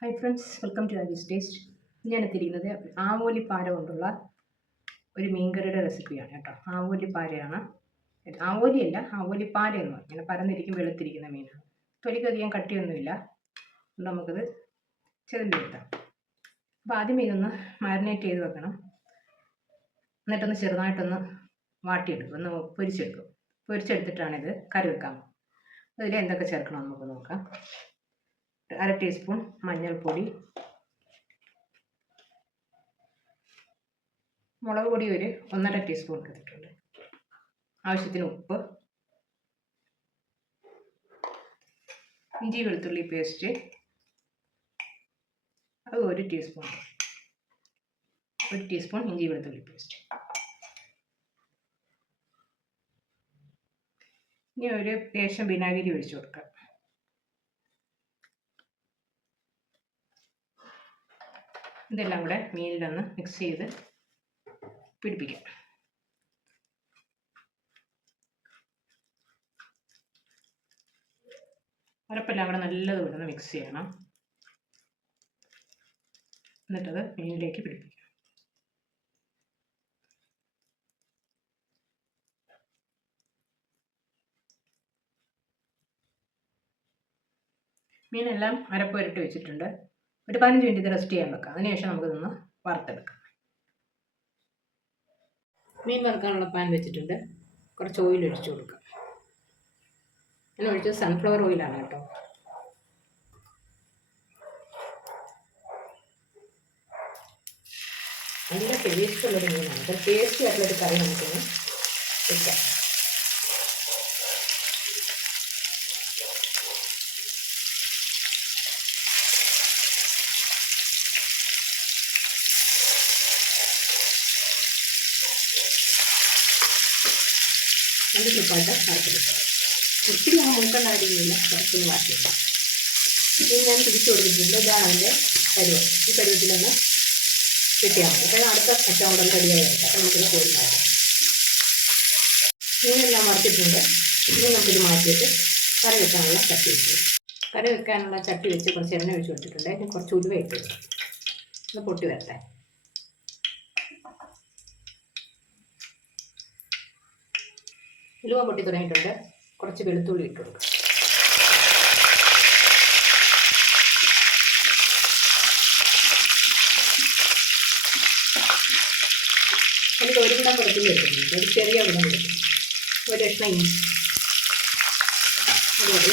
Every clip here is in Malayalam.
Hi friends welcome to Alice taste ഞാൻ എത്തിയിരിക്കുന്നത് പാര കൊണ്ടുള്ള ഒരു മീൻകറിയുടെ റെസിപ്പിയാണ് കേട്ടോ. ആവോലി പാരയാണ്. ആവോലി അല്ല ആവോലി പാര എന്ന് പറയും ഇങ്ങനെ പരന്നിരിക്കും വെളുത്തിരിക്കുന്ന മീനാണ്. തൊലിക്കധികം കട്ടിയൊന്നുമില്ല. നമുക്കത് ചെറുതെടുക്കാം. അപ്പോൾ ആദ്യം ഇതൊന്ന് മാരിനേറ്റ് ചെയ്ത് വെക്കണം. എന്നിട്ടൊന്ന് ചെറുതായിട്ടൊന്ന് വാട്ടിയെടുക്കും. ഒന്ന് പൊരിച്ചെടുക്കും. പൊരിച്ചെടുത്തിട്ടാണിത് കറി വെക്കാം അതിൽ എന്തൊക്കെ ചേർക്കണം നമുക്ക് നോക്കാം. അര ടീസ്പൂൺ മഞ്ഞൾപ്പൊടി. മുളക് പൊടി ഒരു ഒന്നര ടീസ്പൂൺ എടുത്തിട്ടുണ്ട് ആവശ്യത്തിന് ഉപ്പ്. ഇഞ്ചി വെളുത്തുള്ളി പേസ്റ്റ് അത് ഒരു ടീസ്പൂൺ ഒരു ടീസ്പൂൺ ഇഞ്ചി വെളുത്തുള്ളി പേസ്റ്റ് ഇനി ഒരു ലേശം വിനാഗിരി ഒഴിച്ചു കൊടുക്കാം. ഇതെല്ലാം കൂടെ മീനിലൊന്ന് മിക്സ് ചെയ്ത് പിടിപ്പിക്കാം. അരപ്പെല്ലാം കൂടെ നല്ലതുപോലെ ഒന്ന് മിക്സ് ചെയ്യണം. എന്നിട്ടത് മീനിലേക്ക് പിടിപ്പിക്കാം. മീനെല്ലാം അരപ്പ് അരപ്പുരട്ട് വെച്ചിട്ടുണ്ട്. ഒരു പതിനഞ്ച് മിനിറ്റ് ഇത് റെസ്റ്റ് ചെയ്യാൻ വെക്കാം. അതിനുശേഷം നമുക്ക് നമുക്കിതൊന്ന് വറുത്തെടുക്കാം. മീൻ വറുക്കാനുള്ള പാൻ വെച്ചിട്ടുണ്ട്. കുറച്ച് ഓയിൽ ഒഴിച്ചു കൊടുക്കാം. ഞാൻ ഒഴിച്ചത് സൺഫ്ലവർ ഓയിലാണ് കേട്ടോ. നല്ല ടേസ്റ്റുള്ളൊരു മീനാണ്. ടേസ്റ്റി ആയിട്ടുള്ളൊരു കറി നമുക്കൊന്ന് വെക്കാം. രണ്ട് ക്ലിപ്പായിട്ട് വറുത്തെടുക്കാം ഒത്തിരി ആ മൂക്കേണ്ട കുറച്ചൊന്ന് ഞാൻ തിരിച്ചു കൊടുത്തിട്ടുണ്ട്. ഇതാണ് അതിന്റെ ഈ പരുവത്തിലൊന്ന് കിട്ടിയാൽ മതി. അപ്പോൾ അടുത്ത റെഡിയായി വരട്ടെ അപ്പോൾ നമുക്കിത് കോരി മാറ്റാം. മീനെല്ലാം വറുത്തിട്ടുണ്ട്. ഇനി നമുക്കിത് മാറ്റിയിട്ട് കറി വെക്കാനുള്ള ചട്ടി വെച്ച് കറി വെക്കാനുള്ള ചട്ടി വെച്ച് കുറച്ച് എണ്ണ ഒഴിച്ച് കൊടുത്തിട്ടുണ്ട്. ഇനി കുറച്ച് ഉലുവ ഇട്ട് ഒന്ന് പൊട്ടി വരട്ടെ. ഉലുവ പൊട്ടി തുടങ്ങിയിട്ടുണ്ട്. കുറച്ച് വെളുത്തുള്ളി ഇട്ട് കൊടുക്കുക എനിക്ക് ഒരു വിടം എടുക്കുന്നുണ്ട് ഒരു ചെറിയ വിടം കൊടുക്കും ഒരു കഷ്ണം ഇഞ്ചി.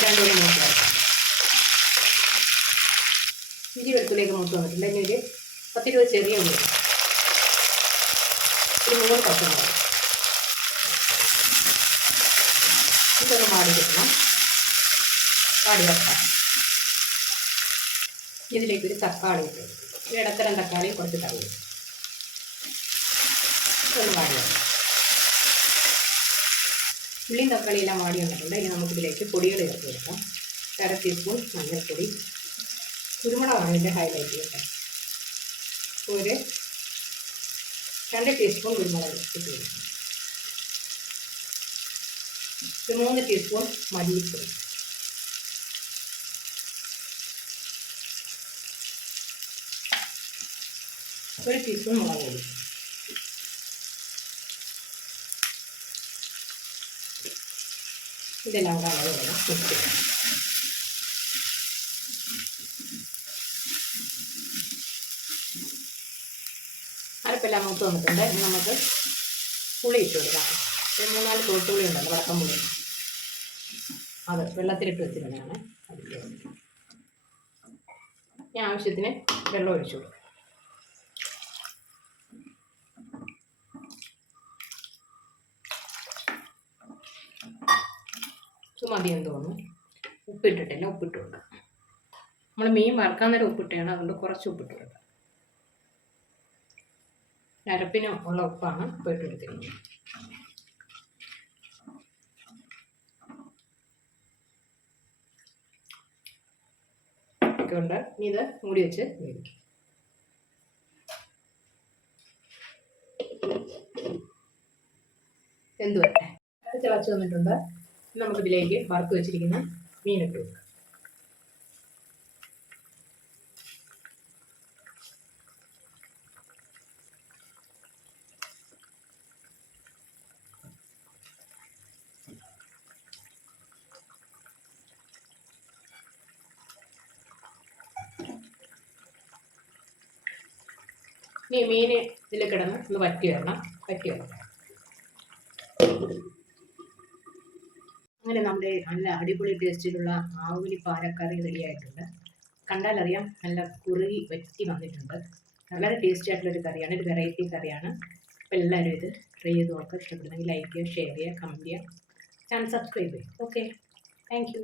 രണ്ടുകൂടെ മൂത്ത് ഇഞ്ചി വെളുത്തുള്ളിയൊക്കെ മൂത്ത് വന്നിട്ടുണ്ട്. ഇനി ഒരു പത്തിരുപത് ചെറിയ ഉള്ളി. ഒരു മൂന്ന് പച്ചമുളക്. ഇതൊന്ന് മാടി കിട്ടണം പാടി വെക്കാം. ഇതിലേക്ക് ഒരു തക്കാളി ഇട്ടു. ഇടത്തരം തക്കാളി കുറച്ച് തള്ളി ഒന്ന് വാടി ഉള്ളിയും തക്കാളിയെല്ലാം വാടി വന്നിട്ടുണ്ട്. ഇനി നമുക്കിതിലേക്ക് പൊടികൾ ചേർത്ത് കൊടുക്കാം. അര ടീസ്പൂൺ മഞ്ഞൾപ്പൊടി. കുരുമുളകാണ് ഇതിന്റെ ഹൈലൈറ്റ് കേട്ടോ ഒരു രണ്ട് ടീസ്പൂൺ കുരുമുളക് ഇട്ട് കൊടുക്കാം. മൂന്ന് ടീസ്പൂൺ മല്ലിപ്പൊടി. ഒരു ടീസ്പൂൺ മുളക് പൊടി. ഇതെല്ലാം കൂടെ അളവ് വേണം ചെയ്യാം. അരപ്പെല്ലാം മൂത്ത് വന്നിട്ടുണ്ട്. നമുക്ക് പുളി ഇട്ട് കൊടുക്കാം. ഒരു മൂന്നാൽ തോട്ടുപുളി ഉണ്ടല്ലോ വടക്കം പുളി. അത് വെള്ളത്തിലിട്ട് വെച്ചിരുന്നതാണ് അതിൽ ഞാൻ ആവശ്യത്തിന് വെള്ളം ഒഴിച്ചു കൊടുക്കും. ഇത് മതിയെന്ന് തോന്നുന്നു. ഉപ്പിട്ടിട്ടില്ല ഉപ്പിട്ട് കൊടുക്കാം. നമ്മൾ മീൻ വറുക്കാൻ നേരം ഉപ്പിട്ടാണ് അതുകൊണ്ട് കുറച്ച് ഉപ്പിട്ട് കൊടുക്കാം. അരപ്പിന് ഉള്ള ഉപ്പാണ് ഉപ്പിട്ട് കൊടുത്തിരിക്കുന്നത് ഇനി ഇത് മൂടി വെച്ച് വേവിക്കും എന്ത് വരട്ടെ വന്നിട്ടുണ്ട്. തിളച്ച് വന്നിട്ടുണ്ട് നമുക്കിതിലേക്ക് വറുത്ത് വെച്ചിരിക്കുന്ന മീൻ ഇട്ട് കൊടുക്കാം. ഇനി മീൻ ഇതിൽ കിടന്ന് ഒന്ന് വറ്റി വരണം. വറ്റി വരണം. അങ്ങനെ നമ്മുടെ നല്ല അടിപൊളി ടേസ്റ്റിലുള്ള ആവുലി പാലക്കറി റെഡിയായിട്ടുണ്ട് കണ്ടാലറിയാം നല്ല കുറുകി വറ്റി വന്നിട്ടുണ്ട്. വളരെ ടേസ്റ്റി ആയിട്ടുള്ളൊരു കറിയാണ് ഒരു വെറൈറ്റി കറിയാണ്. അപ്പോൾ എല്ലാവരും ഇത് ട്രൈ ചെയ്ത് നോക്കുക ഇഷ്ടപ്പെടുന്നെങ്കിൽ ലൈക്ക് ചെയ്യുക ഷെയർ ചെയ്യുക കമന്റ് ചെയ്യുക. ചാനൽ സബ്സ്ക്രൈബ് ചെയ്യുക. Okay thank